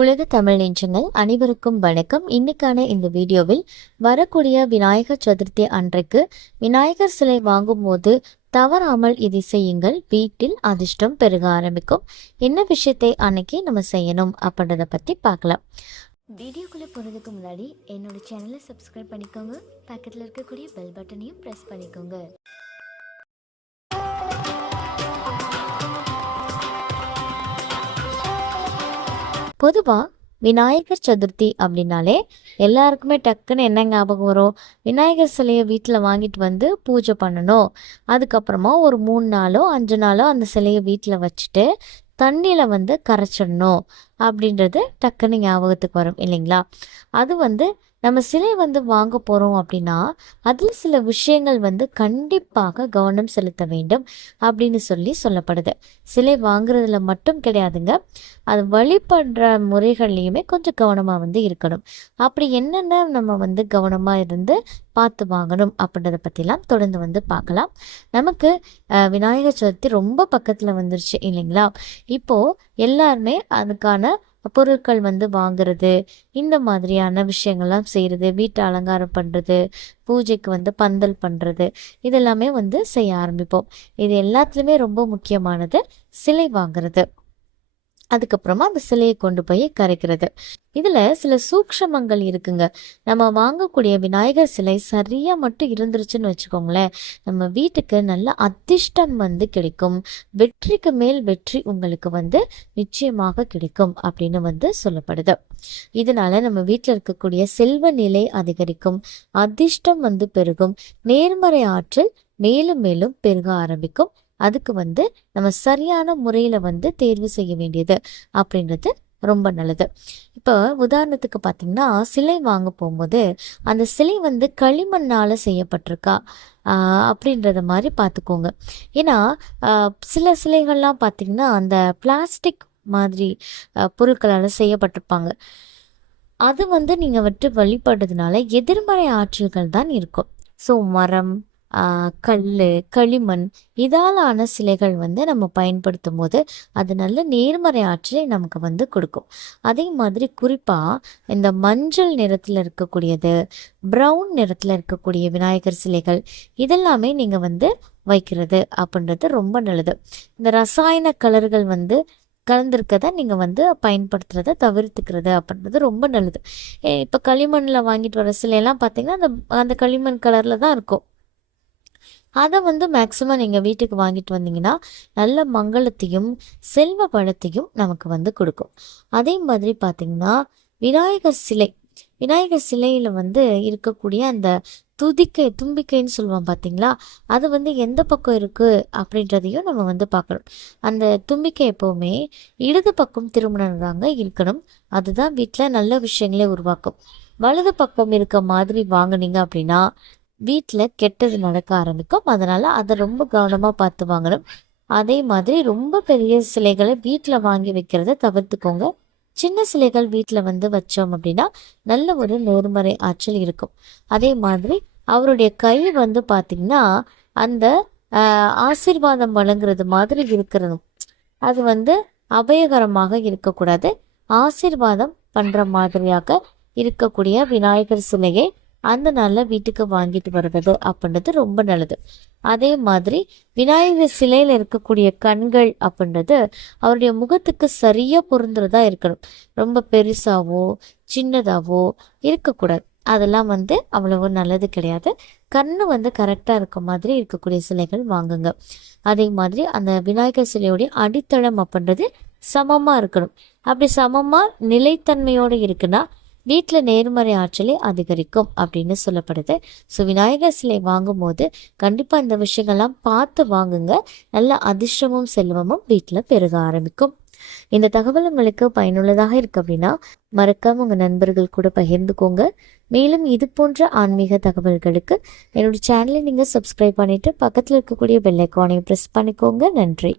உலக தமிழ் நெஞ்சங்கள் அனைவருக்கும் வணக்கம். இன்னைக்கான இந்த வீடியோவில் வரக்கூடிய விநாயகர் சதுர்த்தி அன்றைக்கு விநாயகர் சிலை வாங்கும்போது தவறாமல் இதை செய்யுங்கள். வீட்டில் அதிர்ஷ்டம் பெருக ஆரம்பிக்கும். என்ன விஷயத்தை அன்னைக்கு நம்ம செய்யணும் அப்படின்றத பற்றி பார்க்கலாம். வீடியோக்குள்ளே போகிறதுக்கு முன்னாடி என்னோட சேனலை சப்ஸ்கிரைப் பண்ணிக்கோங்க. பக்கத்தில் இருக்கக்கூடிய பெல் பட்டனையும் ப்ரெஸ் பண்ணிக்கோங்க. பொதுவாக விநாயகர் சதுர்த்தி அப்படின்னாலே எல்லாருக்குமே டக்குன்னு என்ன ஞாபகம் வரும்? விநாயகர் சிலையை வீட்டில் வாங்கிட்டு வந்து பூஜை பண்ணணும். அதுக்கப்புறமா ஒரு மூணு நாளோ அஞ்சு நாளோ அந்த சிலையை வீட்டில் வச்சுட்டு தண்ணியில் வந்து கரைச்சிடணும். அப்படின்றது டக்குன்னு ஞாபகத்துக்கு வரும் இல்லைங்களா? அது வந்து நம்ம சிலை வந்து வாங்க போகிறோம் அப்படின்னா அதில் சில விஷயங்கள் வந்து கண்டிப்பாக கவனம் செலுத்த வேண்டும் அப்படின்னு சொல்லி சொல்லப்படுது. சிலை வாங்குறதுல மட்டும் கிடையாதுங்க. அது வழிபடுற முறைகள்லையுமே கொஞ்சம் கவனமாக வந்து இருக்கணும். அப்படி என்னென்ன நம்ம வந்து கவனமாக இருந்து பார்த்து வாங்கணும் அப்படின்றத பற்றிலாம் தொடர்ந்து வந்து பார்க்கலாம். நமக்கு விநாயகர் சதுர்த்தி ரொம்ப பக்கத்தில் வந்துருச்சு இல்லைங்களா? இப்போது எல்லாருமே அதுக்கான பொருட்கள் வந்து வாங்குறது இந்த மாதிரியான விஷயங்கள்லாம் செய்கிறது வீட்டை அலங்காரம் பண்ணுறது பூஜைக்கு வந்து பந்தல் பண்ணுறது இதெல்லாமே வந்து செய்ய ஆரம்பிப்போம். இது எல்லாத்துலேயுமே ரொம்ப முக்கியமானது சிலை வாங்குறது. அதுக்கப்புறமா அந்த சிலையை கொண்டு போய் கரைக்கிறது. இதில் சில சூக்ஷமங்கள் இருக்குங்க. நம்ம வாங்கக்கூடிய விநாயகர் சிலை சரியாக மட்டும் இருந்துருச்சுன்னு வச்சுக்கோங்களேன். நம்ம வீட்டுக்கு நல்ல அதிர்ஷ்டம் வந்து கிடைக்கும். வெற்றிக்கு மேல் வெற்றி உங்களுக்கு வந்து நிச்சயமாக கிடைக்கும் அப்படின்னு வந்து சொல்லப்படுது. இதனால நம்ம வீட்டில் இருக்கக்கூடிய செல்வ நிலை அதிகரிக்கும். அதிர்ஷ்டம் வந்து பெருகும். நேர்மறை ஆற்றல் மேலும் மேலும் பெருக ஆரம்பிக்கும். அதுக்கு வந்து நம்ம சரியான முறையில் வந்து தேர்வு செய்ய வேண்டியது அப்படின்றது ரொம்ப நல்லது. இப்போ உதாரணத்துக்கு பார்த்தீங்கன்னா சிலை வாங்க போகும்போது அந்த சிலை வந்து களிமண்ணால் செய்யப்பட்டிருக்கா? அப்படின்றத மாதிரி பார்த்துக்கோங்க ஏன்னா சில சிலைகள்லாம் பார்த்தீங்கன்னா அந்த பிளாஸ்டிக் மாதிரி பொருட்களால் செய்யப்பட்டிருப்பாங்க. அது வந்து நீங்கள் விட்டு வழிபடுறதுனால எதிர்மறை ஆற்றல்கள் தான் இருக்கும். ஸோ மரம் கல் களிமண் இதாலான சிலைகள் வந்து நம்ம பயன்படுத்தும் போது அது நல்ல நேர்மறை ஆற்றலை நமக்கு வந்து கொடுக்கும். அதே மாதிரி குறிப்பாக இந்த மஞ்சள் நிறத்தில் இருக்கக்கூடியது ப்ரௌன் நிறத்தில் இருக்கக்கூடிய விநாயகர் சிலைகள் இதெல்லாமே நீங்கள் வந்து வைக்கிறது அப்படின்றது ரொம்ப நல்லது. இந்த ரசாயன கலர்கள் வந்து கலந்துருக்கதை நீங்கள் வந்து பயன்படுத்துறத தவிர்த்துக்கிறது அப்படின்றது ரொம்ப நல்லது. இப்போ களிமண்ணில் வாங்கிட்டு வர சிலையெல்லாம் பார்த்தீங்கன்னா அந்த அந்த களிமண் கலரில் தான் இருக்கும். அதை வந்து மேக்ஸிமம் நீங்கள் வீட்டுக்கு வாங்கிட்டு வந்தீங்கன்னா நல்ல மங்களத்தையும் செல்வ பழத்தையும் நமக்கு வந்து கொடுக்கும். அதே மாதிரி பார்த்தீங்கன்னா விநாயகர் சிலை. விநாயகர் சிலையில் வந்து இருக்கக்கூடிய அந்த துதிக்கை தும்பிக்கைன்னு சொல்லுவோம் பார்த்தீங்களா அது வந்து எந்த பக்கம் இருக்குது அப்படின்றதையும் நம்ம வந்து பார்க்கணும். அந்த தும்பிக்கை எப்போவுமே இடது பக்கம் திரும்பினதாங்க இருக்கணும். அதுதான் வீட்டில் நல்ல விஷயங்களே உருவாக்கும். வலது பக்கம் இருக்க மாதிரி வாங்குனீங்க அப்படின்னா வீட்டில் கெட்டது நடக்க ஆரம்பிக்கும். அதனால் அதை ரொம்ப கவனமாக பார்த்து வாங்கணும் அதே மாதிரி ரொம்ப பெரிய சிலைகளை வீட்டில் வாங்கி வைக்கிறத தவிர்த்துக்கோங்க. சின்ன சிலைகள் வீட்டில் வந்து வச்சோம் அப்படின்னா நல்ல ஒரு நேர்மறை ஆற்றல் இருக்கும். அதே மாதிரி அவருடைய கை வந்து பார்த்திங்கன்னா அந்த ஆஹ், ஆசீர்வாதம் வழங்குறது மாதிரி இருக்கணும் அது வந்து அபயகரமாக இருக்கக்கூடாது. ஆசீர்வாதம் பண்ணுற மாதிரியாக இருக்கக்கூடிய விநாயகர் சிலையை அந்த நாளில் வீட்டுக்கு வாங்கிட்டு வர்றது அப்படின்றது ரொம்ப நல்லது. அதே மாதிரி விநாயகர் சிலையில் இருக்கக்கூடிய கண்கள் அப்படின்றது அவருடைய முகத்துக்கு சரியாக பொருந்துறதா இருக்கணும். ரொம்ப பெருசாவோ சின்னதாவோ இருக்கக்கூடாது. அதெல்லாம் வந்து அவ்வளவு நல்லது கிடையாது. கண்ணு வந்து கரெக்டாக இருக்க மாதிரி இருக்கக்கூடிய சிலைகள் வாங்குங்க. அதே மாதிரி அந்த விநாயகர் சிலையுடைய அடித்தளம் அப்படின்றது சமமாக இருக்கணும். அப்படி சமமாக நிலைத்தன்மையோடு இருக்குன்னா வீட்டில் நேர்மறை ஆற்றலை அதிகரிக்கும் அப்படின்னு சொல்லப்படுது. ஸோ விநாயகர் சிலை வாங்கும்போது கண்டிப்பாக இந்த விஷயங்கள்லாம் பார்த்து வாங்குங்க. நல்ல அதிர்ஷ்டமும் செல்வமும் வீட்டில் பெருக ஆரம்பிக்கும். இந்த தகவல் உங்களுக்கு பயனுள்ளதாக இருக்கு அப்படின்னா மறக்காம உங்கள் நண்பர்கள் கூட பகிர்ந்துக்கோங்க. மேலும் இது போன்ற ஆன்மீக தகவல்களுக்கு என்னோட சேனலை நீங்கள் சப்ஸ்கிரைப் பண்ணிட்டு பக்கத்தில் இருக்கக்கூடிய பெல் ஐக்கானையும் ப்ரெஸ் பண்ணிக்கோங்க. நன்றி.